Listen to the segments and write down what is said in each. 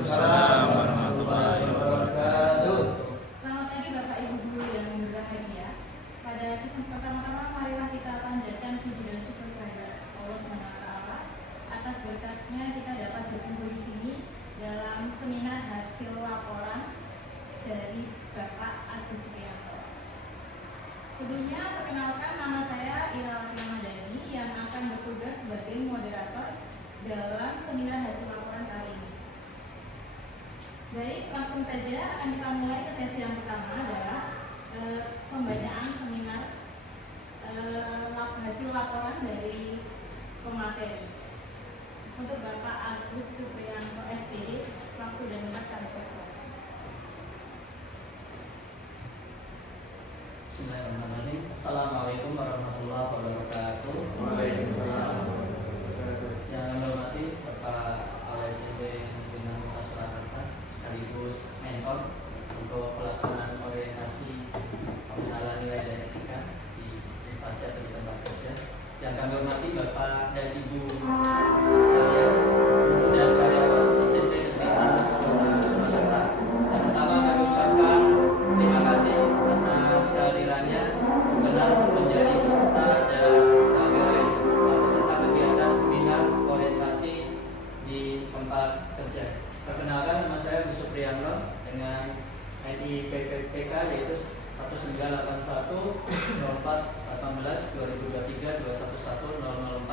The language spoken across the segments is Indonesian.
Waalaikumsalam warahmatullahi wabarakatuh. Selamat pagi Bapak Ibu Guru yang berbahagia. Pada kesempatan pertama marilah kita panjatkan puji dan syukur kepada Allah SWT atas berkatnya kita dapat berkumpul di sini dalam seminar hasil laporan dari Bapak Agus Supriyanto. Sebelumnya perkenalkan, nama saya Ira Ramadhani yang akan bertugas sebagai moderator dalam seminar hasil laporan kali ini. Baik, langsung saja akan kita mulai ke sesi yang pertama adalah pembacaan seminar hasil laporan dari pemateri. Untuk Bapak Agus Supriyanto SPD, waktu dan tempat kami persilakan. Bismillahirrahmanirrahim. Assalamualaikum warahmatullahi wabarakatuh. Waalaikumsalam. Yang kami hormati Bapak ALSIP Bina Kota Surakarta sekaligus mentor untuk pelaksanaan orientasi pengenalan nilai dan etika di instansi atau di tempat kerja. Yang kami hormati Bapak dan Ibu sekalian, guru dan karyawan SMP Negeri 6 Kota Surakarta. Yang pertama kami ucapkan terima kasih atas kehadirannya benar menjadi peserta dan sebagai peserta kegiatan seminar orientasi di tempat kerja. Perkenalkan, nama saya Agus Supriyanto dengan NI PPPK yaitu 1981 04 18 2023 211 004.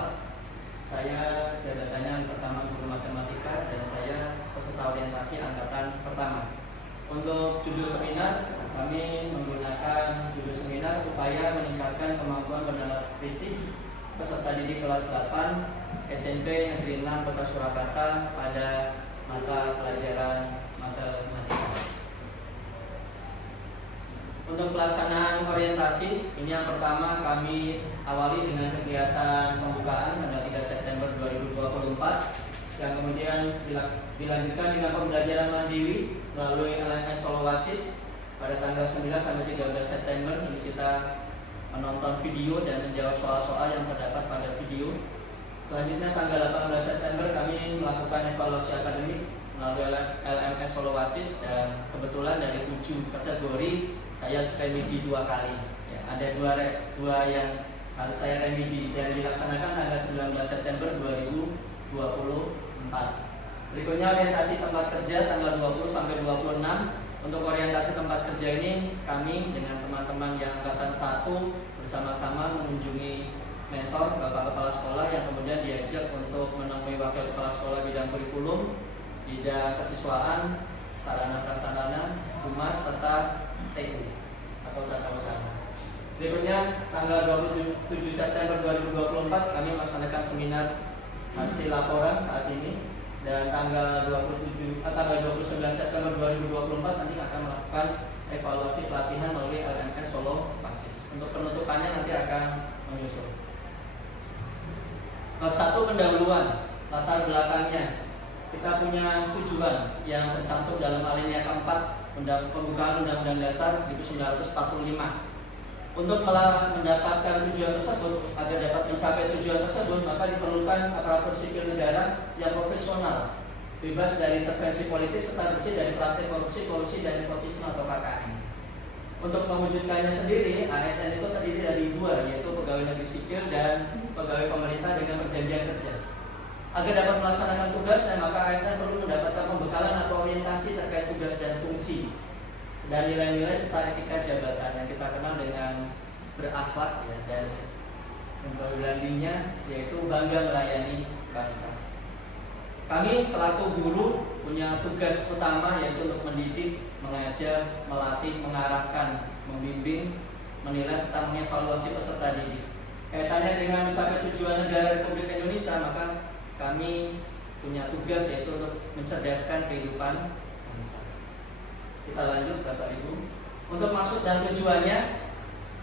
Saya jabatannya yang pertama guru matematika dan saya peserta orientasi angkatan pertama. Untuk judul seminar, kami menggunakan judul seminar upaya meningkatkan kemampuan bernalar kritis peserta didik kelas 8 SMP Negeri 6 Kota Surakarta pada mata pelajaran matematika. Untuk pelaksanaan orientasi, ini yang pertama kami awali dengan kegiatan pembukaan tanggal 3 September 2024 yang kemudian dilanjutkan dengan pembelajaran mandiri melalui LMS Solowasis pada tanggal 9 sampai 13 September. Ini kita menonton video dan menjawab soal-soal yang terdapat pada video. Selanjutnya tanggal 18 September kami melakukan evaluasi akademik melalui LMS Solowasis dan kebetulan dari 7 kategori saya remedi 2 kali. Ya, ada dua yang harus saya remedi dan dilaksanakan tanggal 19 September 2024. Berikutnya orientasi tempat kerja tanggal 20 sampai 26. Untuk orientasi tempat kerja ini kami dengan teman-teman yang angkatan 1 bersama-sama mengunjungi mentor Bapak Kepala Sekolah yang kemudian diajak untuk menemui Wakil Kepala Sekolah bidang kurikulum, bidang kesiswaan, sarana prasarana, humas serta TU atau tata usaha. Berikutnya tanggal 27 September 2024 kami melaksanakan seminar hasil laporan saat ini dan tanggal 29 September 2024 nanti akan melakukan evaluasi pelatihan melalui LMS Solo Pasis. Untuk penutupannya nanti akan menyusul. Bab 1 pendahuluan, latar belakangnya. Kita punya tujuan yang tercantum dalam alinea keempat pembukaan Undang-Undang Dasar 1945. Untuk mendapatkan tujuan tersebut, agar dapat mencapai tujuan tersebut, maka diperlukan aparatur sipil negara yang profesional, bebas dari intervensi politik serta bersih dari praktik korupsi, kolusi, dan nepotisme atau KKN. Untuk mewujudkannya sendiri, ASN itu terdiri dari 2, yaitu pegawai negeri sipil dan pegawai pemerintah dengan perjanjian kerja. Agar dapat melaksanakan tugasnya, maka ASN perlu mendapatkan pembekalan atau orientasi terkait tugas dan fungsi dan nilai-nilai serta etika jabatan yang kita kenal dengan berakhlak ya, dan pembelajarannya yaitu bangga melayani bangsa. Kami selaku guru punya tugas utama yaitu untuk mendidik, mengajar, melatih, mengarahkan, membimbing, menilai serta mengevaluasi peserta didik. Kaitannya dengan mencapai tujuan negara Republik Indonesia, maka kami punya tugas yaitu untuk mencerdaskan kehidupan bangsa. Kita lanjut Bapak Ibu. Untuk maksud dan tujuannya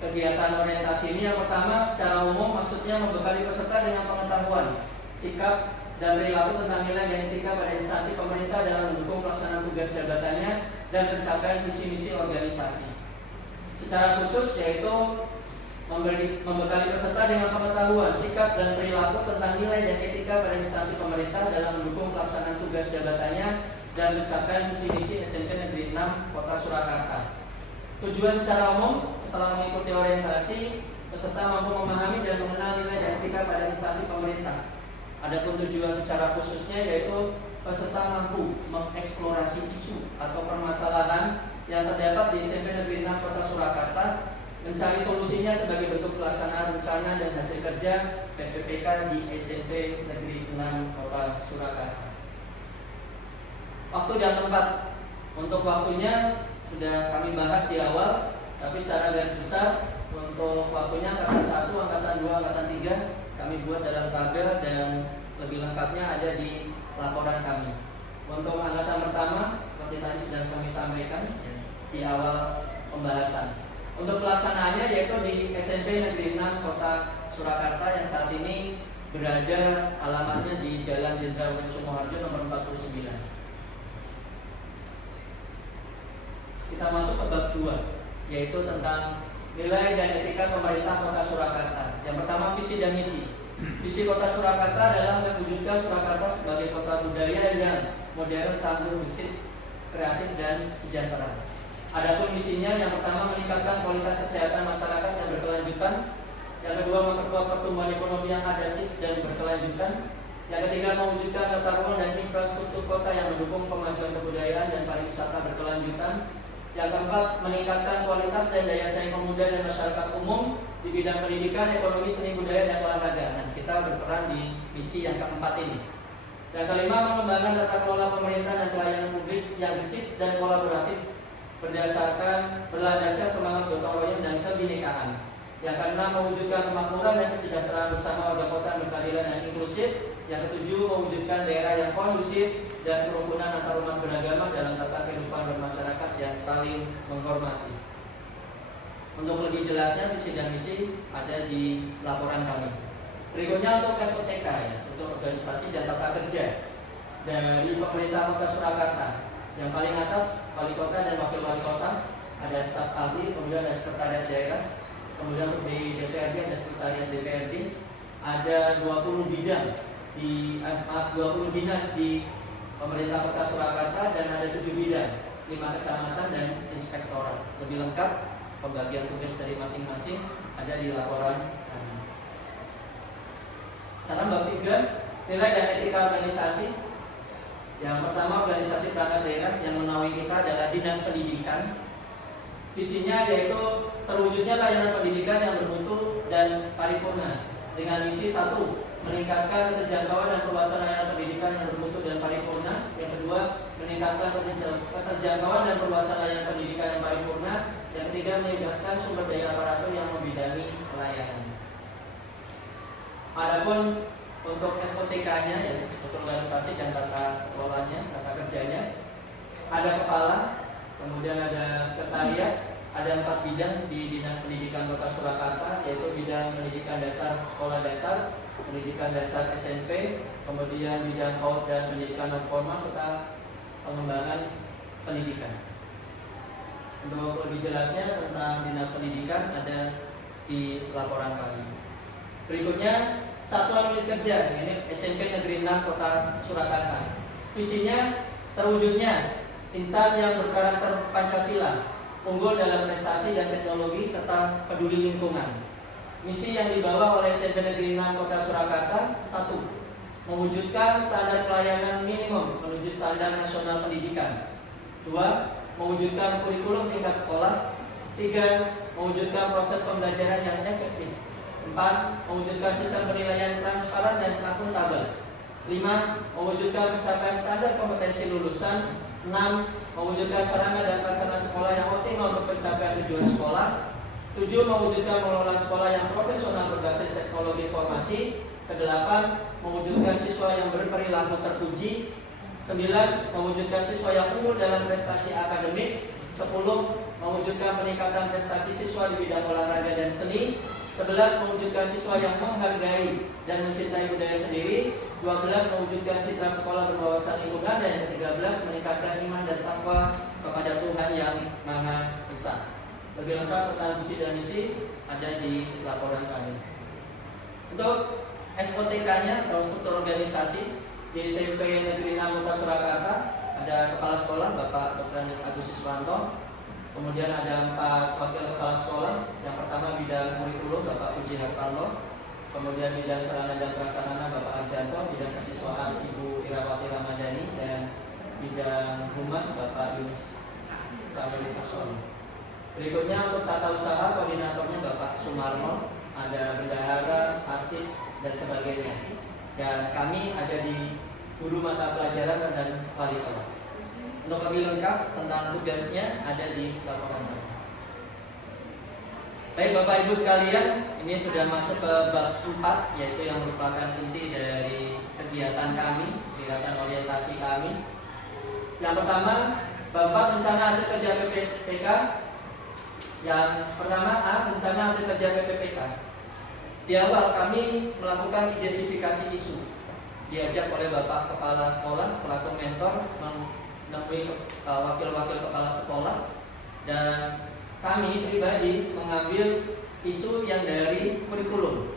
kegiatan orientasi ini yang pertama secara umum maksudnya membekali peserta dengan pengetahuan, sikap dan perilaku tentang nilai dan etika pada instansi pemerintah dalam mendukung pelaksanaan tugas jabatannya dan pencapaian visi misi organisasi. Secara khusus yaitu membekali peserta dengan pengetahuan, sikap dan perilaku tentang nilai dan etika pada instansi pemerintah dalam mendukung pelaksanaan tugas jabatannya dan pencapaian visi misi SMP Negeri 6 Kota Surakarta. Tujuan secara umum, setelah mengikuti orientasi, peserta mampu memahami dan mengenal nilai dan etika pada instansi pemerintah. Adapun tujuan secara khususnya yaitu peserta mampu mengeksplorasi isu atau permasalahan yang terdapat di SMP Negeri 6 Kota Surakarta, mencari solusinya sebagai bentuk pelaksanaan rencana dan hasil kerja PPPK di SMP Negeri 6 Kota Surakarta. Waktu dan tempat. Untuk waktunya sudah kami bahas di awal, tapi secara garis besar untuk waktunya angkatan 1, angkatan 2, angkatan 3 kami buat dalam tabel dan lebih lengkapnya ada di laporan kami. Untuk angkatan pertama seperti tadi sudah kami sampaikan di awal pembahasan. Untuk pelaksanaannya yaitu di SMP Negeri 6 Kota Surakarta yang saat ini berada alamatnya di Jalan Jenderal Sumoharjo nomor 49. Kita masuk ke bab 2, yaitu tentang nilai dan etika pemerintah Kota Surakarta. Yang pertama, visi dan misi. Visi Kota Surakarta adalah mewujudkan Surakarta sebagai kota budaya yang modern, tangguh, gesit, kreatif, dan sejahtera. Adapun misinya, yang pertama meningkatkan kualitas kesehatan masyarakat yang berkelanjutan. Yang kedua, memperkuat pertumbuhan ekonomi yang adaptif dan berkelanjutan. Yang ketiga, mewujudkan tata ruang dan infrastruktur kota yang mendukung kemajuan kebudayaan dan pariwisata berkelanjutan. Yang keempat, meningkatkan kualitas dan daya saing pemuda dan masyarakat umum di bidang pendidikan, ekonomi, seni budaya, dan olahraga. Nah, kita berperan di misi yang keempat ini. Yang kelima, mengembangkan tata kelola pemerintah dan pelayanan publik yang gesit dan kolaboratif berlandaskan semangat gotong royong dan kebinekaan. Yang keenam, mewujudkan kemakmuran dan kesejahteraan bersama warga kota yang berkeadilan dan inklusif. Yang ketujuh, mewujudkan daerah yang kondusif dan kerukunan antar umat beragama dalam tata kehidupan bermasyarakat yang saling menghormati. Untuk lebih jelasnya visi dan misi ada di laporan kami. Berikutnya untuk SOTK ya, untuk organisasi dan tata kerja dari pemerintah Kota Surakarta. Yang paling atas wali kota dan wakil wali kota, ada staf ahli, kemudian ada sekretariat daerah, kemudian di DPRD ada sekretariat DPRD, ada 20 bidang 20 dinas di pemerintah Kota Surakarta dan ada 7 bidang, 5 kecamatan dan inspektorat. Lebih lengkap pembagian tugas dari masing-masing ada di laporan kami. Karena bab 3, nilai dan etika organisasi. Yang pertama, organisasi perangkat daerah yang menaungi kita adalah Dinas Pendidikan. Visinya yaitu terwujudnya layanan pendidikan yang bermutu dan paripurna dengan misi 1, meningkatkan keterjangkauan dan perluasan layanan pendidikan yang bermutu dan paripurna. Yang kedua, meningkatkan keterjangkauan dan perluasan layanan pendidikan yang paripurna. Yang ketiga, meningkatkan sumber daya aparatur yang membidangi pelayanan. Adapun untuk SOTK-nya ya, untuk organisasi dan tata kelolanya, tata kerjanya, ada kepala, kemudian ada sekretariat, ada 4 bidang di Dinas Pendidikan Kota Surakarta, yaitu bidang pendidikan dasar sekolah dasar, pendidikan dasar SMP, kemudian bidang PAUD dan pendidikan non formal serta pengembangan pendidikan. Untuk lebih jelasnya tentang Dinas Pendidikan ada di laporan kami. Berikutnya Satuan Unit Kerja, ini SMP Negeri 6 Kota Surakarta. Visinya terwujudnya insan yang berkarakter Pancasila, unggul dalam prestasi dan teknologi serta peduli lingkungan. Misi yang dibawa oleh SMP Negeri 6 Kota Surakarta: 1. Mewujudkan standar pelayanan minimum menuju standar nasional pendidikan. 2. Mewujudkan kurikulum tingkat sekolah. 3. Mewujudkan proses pembelajaran yang efektif. 4. Mewujudkan sistem penilaian transparan dan akuntabel. 5. Mewujudkan pencapaian standar kompetensi lulusan. 6. Mewujudkan sarana dan prasarana sekolah yang optimal untuk pencapaian tujuan sekolah. 7. Mewujudkan pengelolaan sekolah yang profesional berbasis teknologi informasi. 8. Mewujudkan siswa yang berperilaku terpuji. 9. Mewujudkan siswa yang unggul dalam prestasi akademik. 10. Mewujudkan peningkatan prestasi siswa di bidang olahraga dan seni. 11. Mewujudkan siswa yang menghargai dan mencintai budaya sendiri. 12. Mewujudkan citra sekolah berwawasan lingkungan. Dan yang ke-13, meningkatkan iman dan takwa kepada Tuhan yang Maha Esa. Lebih lengkap tentang visi dan misi ada di laporan kami. Untuk SOTK-nya atau struktur organisasi di SMP Negeri 6 Kota Surakarta ada kepala sekolah Bapak Dr. Andes Agus Siswanto, kemudian ada 4 wakil kepala sekolah. Yang pertama bidang kurikulum Bapak Puji Hartanto, kemudian bidang sarana dan prasarana Bapak Arjanto, bidang kesiswaan Ibu Irawati Ramadhani, dan bidang humas Bapak Yunus Cahyono Saksono. Berikutnya untuk tata usaha koordinatornya Bapak Sumarno, ada bendahara, arsip, dan sebagainya. Dan kami ada di guru mata pelajaran dan wali kelas. Untuk lebih lengkap tentang tugasnya ada di laporan kami. Baik Bapak Ibu sekalian, ini sudah masuk ke bab 4, yaitu yang merupakan inti dari kegiatan kami, kegiatan orientasi kami. Yang pertama, bab 4 rencana hasil kerja PPPK. Yang pertama A, rencana hasil kerja PPPK. Di awal kami melakukan identifikasi isu, diajak oleh Bapak Kepala Sekolah selaku mentor menemui wakil-wakil kepala sekolah, dan kami pribadi mengambil isu yang dari kurikulum.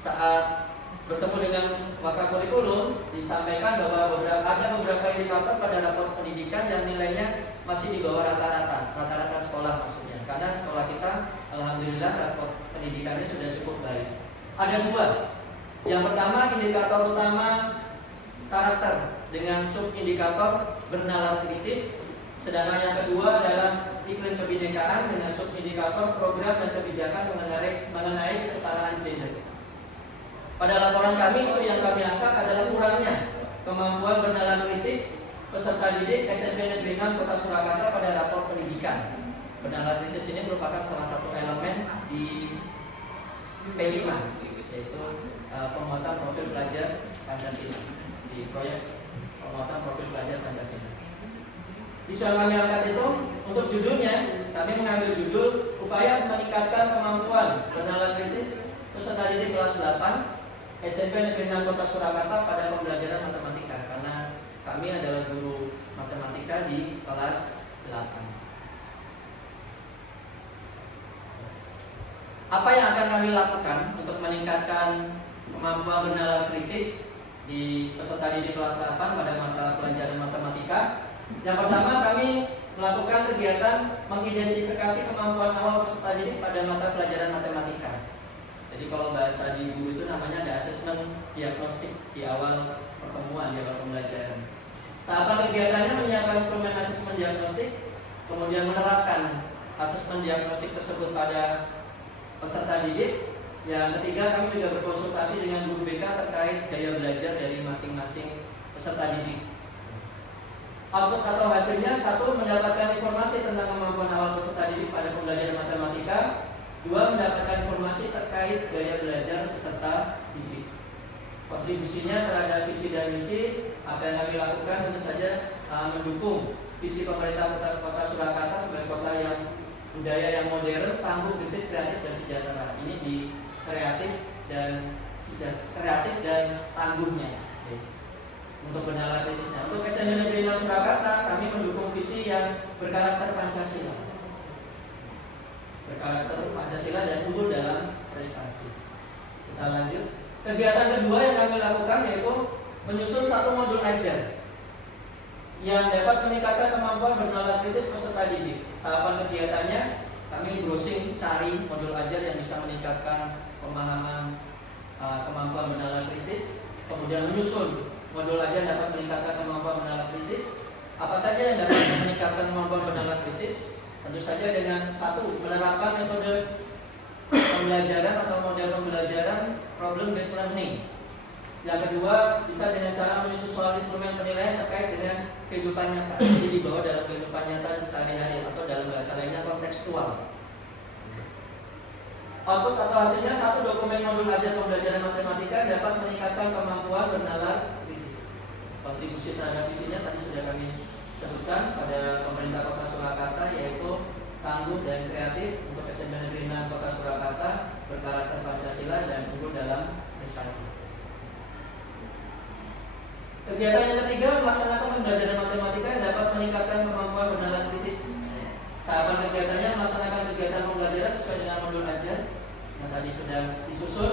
Saat bertemu dengan wakil kurikulum, disampaikan bahwa ada beberapa indikator pada rapor pendidikan yang nilainya masih di bawah rata-rata sekolah maksudnya. Karena sekolah kita, alhamdulillah, rapor pendidikannya sudah cukup baik. Ada 2. Yang pertama, indikator utama karakter dengan subindikator bernalar kritis. Sedangkan yang kedua adalah iklim kebinekaan dengan subindikator program dan kebijakan mengenai kesetaraan gender. Pada laporan kami, isu yang kami angkat adalah kurangnya kemampuan bernalar kritis peserta didik SMP Negeri 6 Kota Surakarta pada rapor pendidikan. Bernalar kritis ini merupakan salah satu elemen di P5, yaitu penguatan profil pelajar Pancasila, di proyek penguatan profil pelajar Pancasila. Isu yang kami angkat itu, untuk judulnya, kami mengambil judul upaya meningkatkan kemampuan bernalar kritis peserta didik kelas 8 SMP Negeri 6 Kota Surakarta pada pembelajaran matematika, karena kami adalah guru matematika di kelas 8. Apa yang akan kami lakukan untuk meningkatkan kemampuan bernalar kritis di peserta didik kelas 8 pada mata pelajaran matematika? Yang pertama, kami melakukan kegiatan mengidentifikasi kemampuan awal peserta didik pada mata pelajaran matematika. Jadi kalau bahasa di guru itu namanya ada asesmen diagnostik di awal pertemuan, di awal pembelajaran. Tahapan kegiatannya menyiapkan instrumen asesmen diagnostik, kemudian menerapkan asesmen diagnostik tersebut pada peserta didik. Yang ketiga, kami juga berkonsultasi dengan guru BK terkait gaya belajar dari masing-masing peserta didik. Output atau hasilnya: 1. Mendapatkan informasi tentang kemampuan awal peserta didik pada pembelajaran matematika. 2. Mendapatkan informasi terkait gaya belajar peserta didik. Kontribusinya terhadap visi dan misi, apa yang kami lakukan tentu saja mendukung visi pemerintah Kota Surakarta sebagai kota yang budaya yang modern, tangguh, gesit, kreatif, dan sejahtera. Ini di kreatif dan tangguhnya. Untuk bernalar kritisnya. Untuk SMP Negeri 6 Surakarta, kami mendukung visi yang berkarakter Pancasila. Berkarakter Pancasila dan unggul dalam prestasi. Kita lanjut. Kegiatan kedua yang kami lakukan yaitu menyusun 1 modul ajar yang dapat meningkatkan kemampuan bernalar kritis peserta didik. Tahapan kegiatannya, kami browsing cari modul ajar yang bisa meningkatkan pemahaman kemampuan bernalar kritis, kemudian menyusun modul ajar dapat meningkatkan kemampuan bernalar kritis. Apa saja yang dapat meningkatkan kemampuan bernalar kritis? Tentu saja dengan 1. Menerapkan metode pembelajaran atau model pembelajaran problem based learning. Yang kedua, bisa dengan cara menyusun soal instrumen penilaian terkait dengan kehidupan nyata, jadi dibawa dalam kehidupan nyata sehari-hari atau dalam bahasa lainnya kontekstual. Output atau hasilnya: 1. Dokumen modul ajar pembelajaran matematika dapat meningkatkan kemampuan bernalar kritis. Kontribusi terhadap visinya tadi sudah kami sebutkan pada pemerintah Kota Surakarta, yaitu tangguh dan kreatif untuk SMP Negeri 6 Kota Surakarta, berkarakter Pancasila, dan unggul dalam prestasi. Kegiatan yang ketiga, melaksanakan pembelajaran matematika yang dapat meningkatkan kemampuan bernalar kritis. Tahapan kegiatannya melaksanakan kegiatan pembelajaran sesuai dengan modul ajar yang tadi sudah disusun.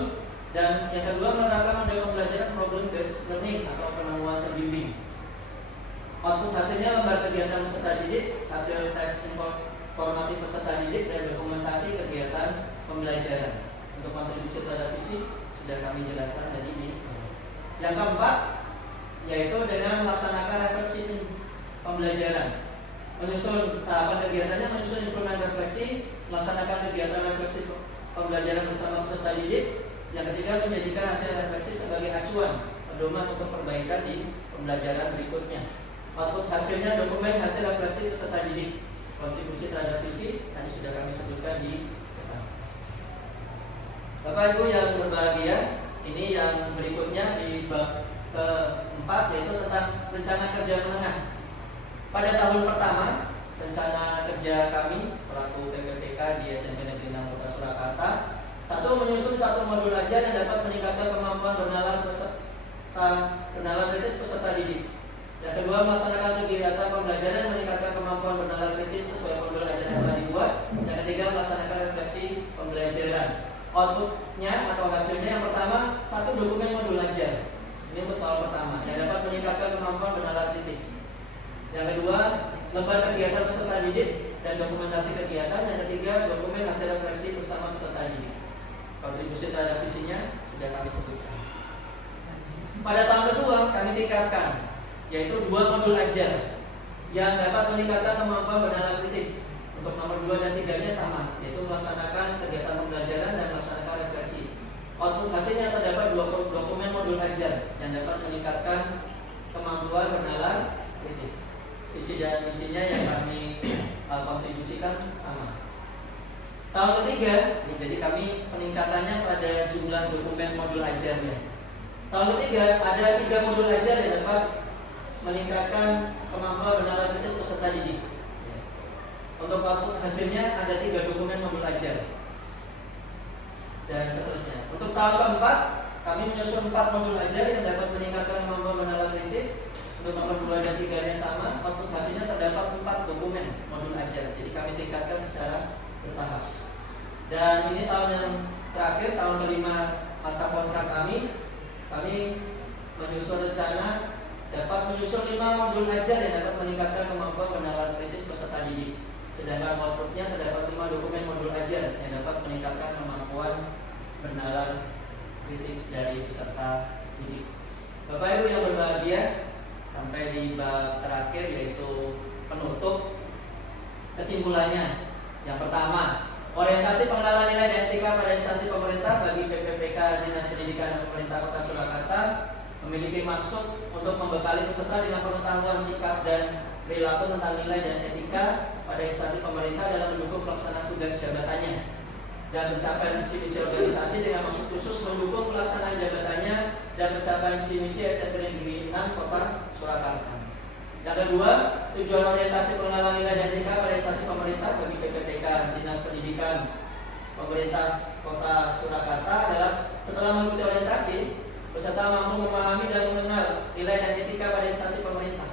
Dan yang kedua, menerapkan model pembelajaran problem based learning atau penemuan terbimbing. Output Output hasilnya lembar kegiatan peserta didik, hasil tes informatif peserta didik, dan dokumentasi kegiatan pembelajaran. Untuk kontribusi terhadap visi sudah kami jelaskan tadi ini. Yang keempat yaitu dengan melaksanakan refleksi pembelajaran. Menyusun tahapan kegiatannya, menyusun instrumen refleksi, melaksanakan kegiatan refleksi pembelajaran bersama peserta didik. Yang ketiga, menjadikan hasil refleksi sebagai acuan pedoman untuk perbaikan di pembelajaran berikutnya. Output hasilnya dokumen hasil refleksi peserta didik, kontribusi terhadap visi tadi sudah kami sebutkan di depan. Bapak Ibu yang berbahagia, ini yang berikutnya di bab keempat yaitu tentang rencana kerja menengah. Pada tahun pertama, rencana kerja kami selaku PPPK di SMP Negeri 6 Kota Surakarta, satu, menyusun satu modul ajar yang dapat meningkatkan kemampuan bernalar kritis peserta didik. Yang kedua, melaksanakan kegiatan pembelajaran meningkatkan kemampuan bernalar kritis sesuai modul ajar yang telah dibuat. Yang ketiga, melaksanakan refleksi pembelajaran. Outputnya atau hasilnya yang pertama, satu, dokumen modul ajar. Ini untuk tahun pertama yang dapat meningkatkan kemampuan bernalar kritis. Yang kedua, lembar kegiatan peserta didik dan dokumentasi kegiatan. Yang ketiga, dokumen hasil refleksi bersama peserta didik. Kontribusi terhadap visinya sudah kami sebutkan. Pada tahun kedua kami tingkatkan, yaitu 2 modul ajar yang dapat meningkatkan kemampuan bernalar kritis. Untuk nomor 2 dan 3-nya sama, yaitu melaksanakan kegiatan pembelajaran dan melaksanakan refleksi. Output hasilnya terdapat 2 dokumen modul ajar yang dapat meningkatkan kemampuan bernalar kritis. Visi dan misinya yang kami kontribusikan sama. Tahun ketiga, jadi kami peningkatannya pada jumlah dokumen modul ajarnya. Tahun ketiga ada 3 modul ajar yang dapat meningkatkan kemampuan bernalar kritis peserta didik. Untuk hasilnya ada 3 dokumen modul ajar dan seterusnya. Untuk tahun keempat kami menyusun 4 modul ajar yang dapat meningkatkan kemampuan bernalar kritis. Untuk nomor 2 dan 3-nya sama. Untuk hasilnya terdapat 4 dokumen modul ajar. Jadi kami tingkatkan secara bertahap. Dan ini tahun yang terakhir, tahun kelima masa kontrak kami menyusun rencana dapat menyusun 5 modul ajar yang dapat meningkatkan kemampuan bernalar kritis peserta didik. Sedangkan outputnya terdapat 5 dokumen modul ajar yang dapat meningkatkan kemampuan bernalar kritis dari peserta didik. Bapak Ibu yang berbahagia, sampai di bab terakhir yaitu penutup. Kesimpulannya, yang pertama, orientasi pengenalan nilai dan etika pada instansi pemerintah bagi PPPK Dinas Pendidikan dan Pemerintah Kota Surakarta memiliki maksud untuk membekali peserta dengan pengetahuan sikap dan perilaku tentang nilai dan etika pada instansi pemerintah dalam mendukung pelaksanaan tugas jabatannya dan pencapaian visi-misi organisasi dengan maksud khusus mendukung pelaksanaan jabatannya dan pencapaian visi-misi SMP Negeri 6 Kota Surakarta. Yang kedua, tujuan orientasi pengenalan nilai dan etika pada instansi pemerintah bagi PPPK Dinas Pendidikan Pemerintah Kota Surakarta adalah setelah mengikuti orientasi, peserta mampu memahami dan mengenal nilai dan etika pada instansi pemerintah.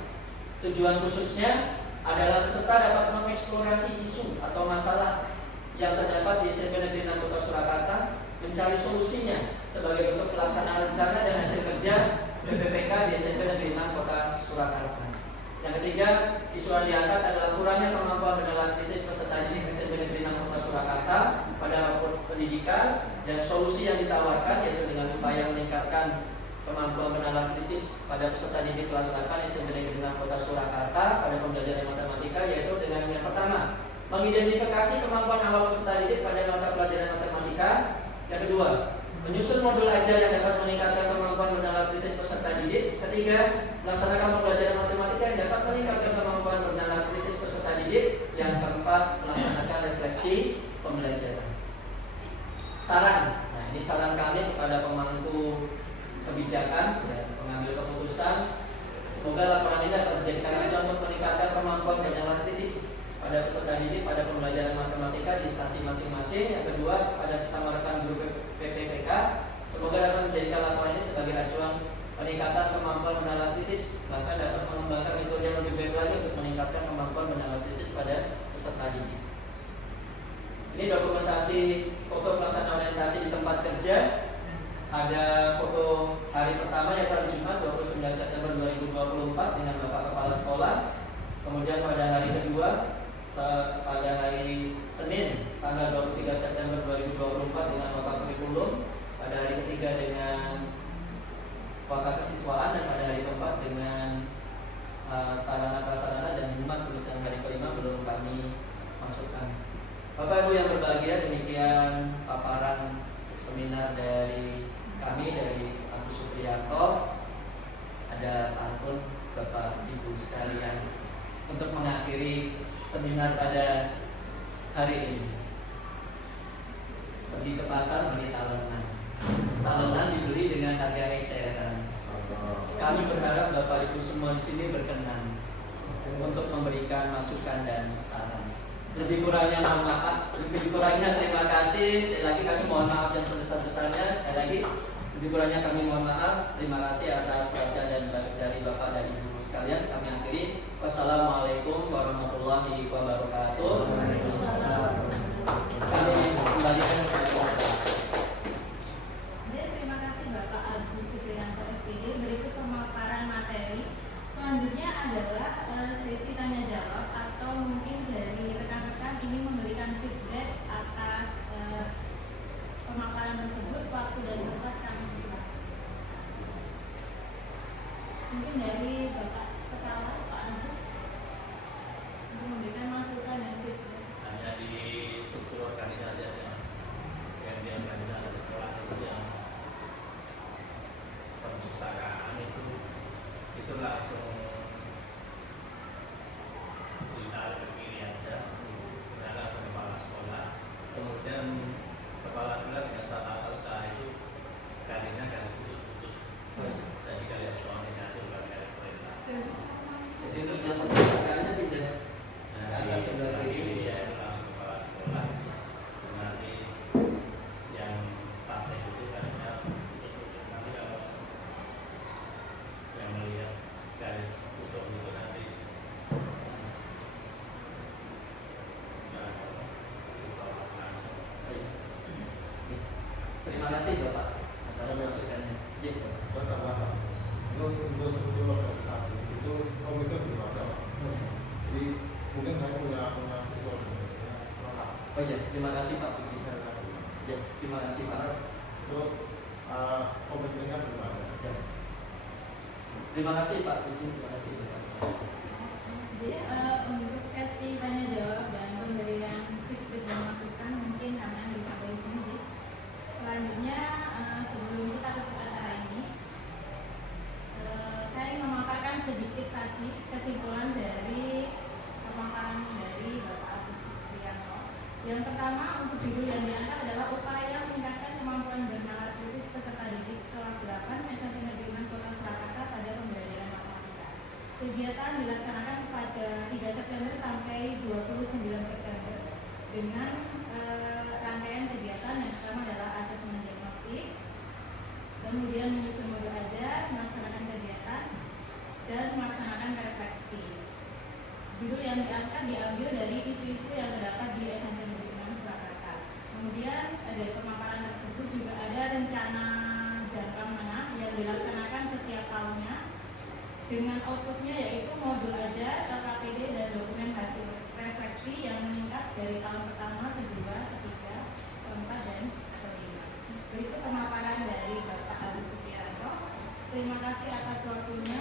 Tujuan khususnya adalah peserta dapat mengeksplorasi isu atau masalah yang terdapat di SMP Negeri 6 Kota Surakarta, mencari solusinya sebagai bentuk pelaksanaan rencana dan hasil kerja PPPK di SMP Negeri 6 Kota Surakarta. Yang ketiga, isu yang diangkat adalah kurangnya kemampuan bernalar kritis peserta didik SMP Negeri 6 Kota Surakarta pada rapor pendidikan dan solusi yang ditawarkan yaitu dengan upaya meningkatkan kemampuan bernalar kritis pada peserta didik kelas 8 SMP Negeri 6 Kota Surakarta pada pembelajaran matematika, yaitu dengan yang pertama, mengidentifikasi kemampuan awal peserta didik pada mata pelajaran matematika. Yang kedua, menyusun modul ajar yang dapat meningkatkan kemampuan bernalar kritis peserta didik. Ketiga, melaksanakan pembelajaran matematika yang dapat meningkatkan kemampuan bernalar kritis peserta didik. Yang keempat, melaksanakan refleksi pembelajaran. Saran, nah ini saran kami kepada pemangku kebijakan, pengambil keputusan. Semoga laporan ini dapat menjadikan acuan untuk meningkatkan kemampuan bernalar kritis pada peserta didik pada pembelajaran matematika di instansi masing-masing. Yang kedua, pada sesama rekan guru PPPK, semoga dapat menjadikan laporan ini sebagai acuan peningkatan kemampuan bernalar kritis, bahkan dapat mengembangkan metode yang lebih baik lagi untuk meningkatkan kemampuan bernalar kritis pada peserta didik. Ini dokumentasi foto pelaksanaan orientasi di tempat kerja. Ada foto hari pertama yaitu hari Jumat 29 September 2024 dengan Bapak Kepala Sekolah. Kemudian pada hari kedua pada hari Senin tanggal 23 September 2024 dengan Bapak Kurikulum. Pada hari ketiga dengan Bapak Kesiswaan, dan pada hari keempat dengan sarana prasarana dan humas. Kemudian hari kelima belum kami masukkan. Bapak Ibu yang berbahagia, demikian paparan seminar dari kami dari Agus Supriyanto. Ada pantun Bapak Ibu sekalian untuk mengakhiri seminar pada hari ini. Pergi ke pasar beli talenan. Talenan dibeli dengan harga eceran. Kami berharap Bapak Ibu semua di sini berkenan untuk memberikan masukan dan saran. Lebih kurangnya mohon maaf, lebih kurangnya terima kasih. Sekali lagi kami mohon maaf yang sebesar-besarnya. Sekali lagi lebih kurangnya kami mohon maaf. Terima kasih atas perhatian dan dari Bapak dan Ibu sekalian. Kami akhiri. Wassalamualaikum warahmatullahi wabarakatuh. Kami kembalikan kepada Bapak. Terima kasih Bapak Agus Supriyanto SPD. Berikut pemaparan materi. Selanjutnya adalah sesi tanya jawab, atau mungkin dari rekan-rekan ini memberikan feedback atas pemaparan tersebut. Waktu dan tempat kami silakan. Mungkin dari Bapak Kepala, Pak Agus, untuk memberikan masukan dan feedback. Hanya di struktur organisasi aja, yang di organisasi sekolah itu yang perpustakaan itu langsung ditarik ke kiri aja, kemudian langsung kepala sekolah, kemudian kepala sekolah dengan tata usaha itu garisnya garis putus-putus, jadi garis organisasi bukan garis perintah. Jadi untuk yang perpustakaannya pindah Nah, atas sebelah di kiri. saya langsung kepala sekolah, nanti yang stafnya itu garisnya putus-putus. Nanti kalau yang melihat garis putus itu nanti langsung. Terima kasih Bapak atas masukannya. Ya, Bapak. Pertambahan untuk struktur organisasi itu komite belum ada, Pak. Jadi mungkin saya punya struktur organisasinya lengkap. Oh iya, terima kasih Pak Puji. Saya lengkap. Ya, terima kasih Pak. Untuk komitenya belum ada. Ya. Terima kasih Pak Puji, terima kasih Bapak. Jadi untuk sesi tanya jawab dan pemberian feedback dan masukan mungkin kami bisa dari sini. Selanjutnya sebelum kita tutup acara ini, saya ingin memaparkan sedikit tadi kesimpulan dari pemaparan dari Bapak Agus Supriyanto. Yang pertama, untuk judul yang diangkat adalah upaya meningkatkan kemampuan bernalar kritis peserta didik kelas 8 SMP Negeri 6 Kota Surakarta pada pembelajaran matematika. Kegiatan dilaksanakan pada 3 September sampai 29 September dengan rangkaian kegiatan yang pertama adalah asesmen diagnostik, kemudian menyusun modul ajar, melaksanakan kegiatan, dan melaksanakan refleksi. Judul yang diangkat diambil dari isu-isu yang terdapat di SMP Negeri 6 Surakarta. Kemudian dari pemaparan tersebut juga ada rencana jangka menengah yang dilaksanakan setiap tahunnya dengan outputnya yaitu modul ajar, LKPD, dan dokumen hasil refleksi yang meningkat dari tahun pertama, kedua, ketiga, keempat, dan kelima. Berikut pemaparan dari Bapak Agus Supriyanto. Terima kasih atas waktunya.